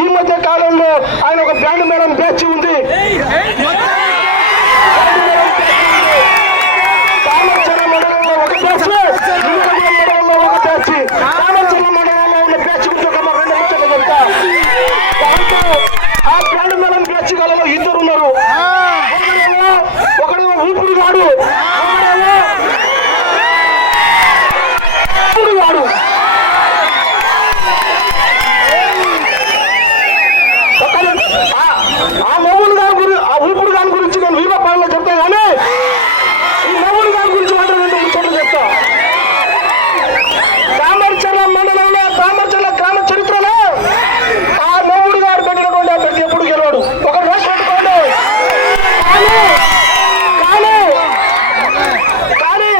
ఈ మధ్య కాలంలో ఆయన ఒక బ్రాండ్ మేడం బ్యాచ్ ఉంది. తామరచర్ల మండలంలో ఒక బ్యాచ్, మండలంలో ఒక బ్యాచ్. తామరచర్ల మండలంలో ఉన్న బ్యాచ్ గురించి ఒక 2 నిమిషాలు చెప్తా. దాంట్లో ఆ బ్రాండ్ మేడం బ్యాచ్ గాలలో 2 ఉన్నారు. ఒకడేమో ఊపిరి గాడు, ఆ మౌలు గారి గురించి, ఆ ఊపిరి గారి గురించి నేను వీవ పాలన చెప్తా, కానీ ఈ మౌలు గారి గురించి మాత్రం 2 ముచ్చట్లు చెప్తా. తామరచర్ల మండలంలో, తామరచర్ల గ్రామ చరిత్రలో ఆ మౌలు గారు పెట్టినటువంటి ఆ వ్యక్తి ఎప్పుడు గెలవాడు. ఒక రోజు పెట్టుకోండి. కానీ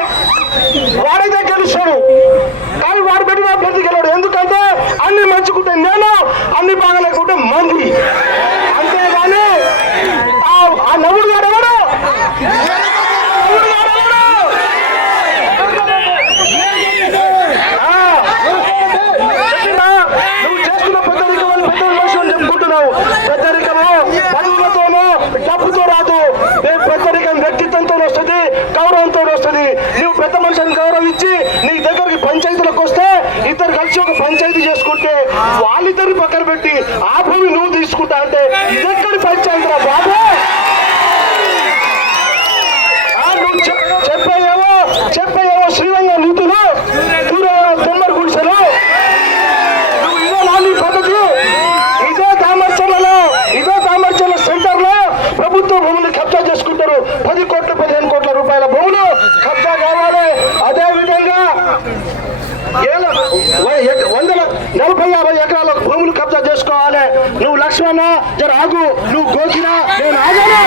వాడైతే గెలుస్తాడు, కానీ వాడు పెట్టిన అభ్యర్థి గెలవాడు. ఎందుకంటే అన్ని మంచుకుంటే నేను, అన్ని బాగలేకుంటే మంది. అంతేగాని ఆ నవ్వుడు గారు ఎవరు? నువ్వు చేస్తున్న పెద్దరికం అని పెద్దలు చెప్పుకుంటున్నావు. పెద్దరికము పదవులతోనూ డబ్బుతో రాదు. పెద్దరికం వ్యక్తిత్వంతో వస్తుంది, గౌరవంతో వస్తుంది. నువ్వు పెద్ద మనిషిని గౌరవించి నీ దగ్గరికి పంచాయతీలకు వస్తే ఇద్దరు కలిసి ఒక పంచాయతీ చేసుకుంటే వాళ్ళిద్దరిని పక్కన పెట్టి ఆ భూమి నువ్వు తీసుకుంటా అంటే ఇదెక్కడి పంచాయతీరా బాబు? నువ్వు చెప్పేయేవో శ్రీరంగ నీతులు, తొమ్మరి గుడిసెలు. నువ్వు ఇదే నాని పద్ధతి. ఇదే తామరచర్ల సెంటర్ లో ప్రభుత్వ భూములు కబ్జా చేసుకుంటారు. 10 కోట్ల 15 కోట్ల రూపాయల భూములు కబ్జా కావాలి. అదే విధంగా 40-50 ఎకరాల భూములు కబ్జా చేసుకోవాలి. నువ్వు లక్ష్మణ జర ఆగు, నువ్వు గోకినా నేను ఆగాను.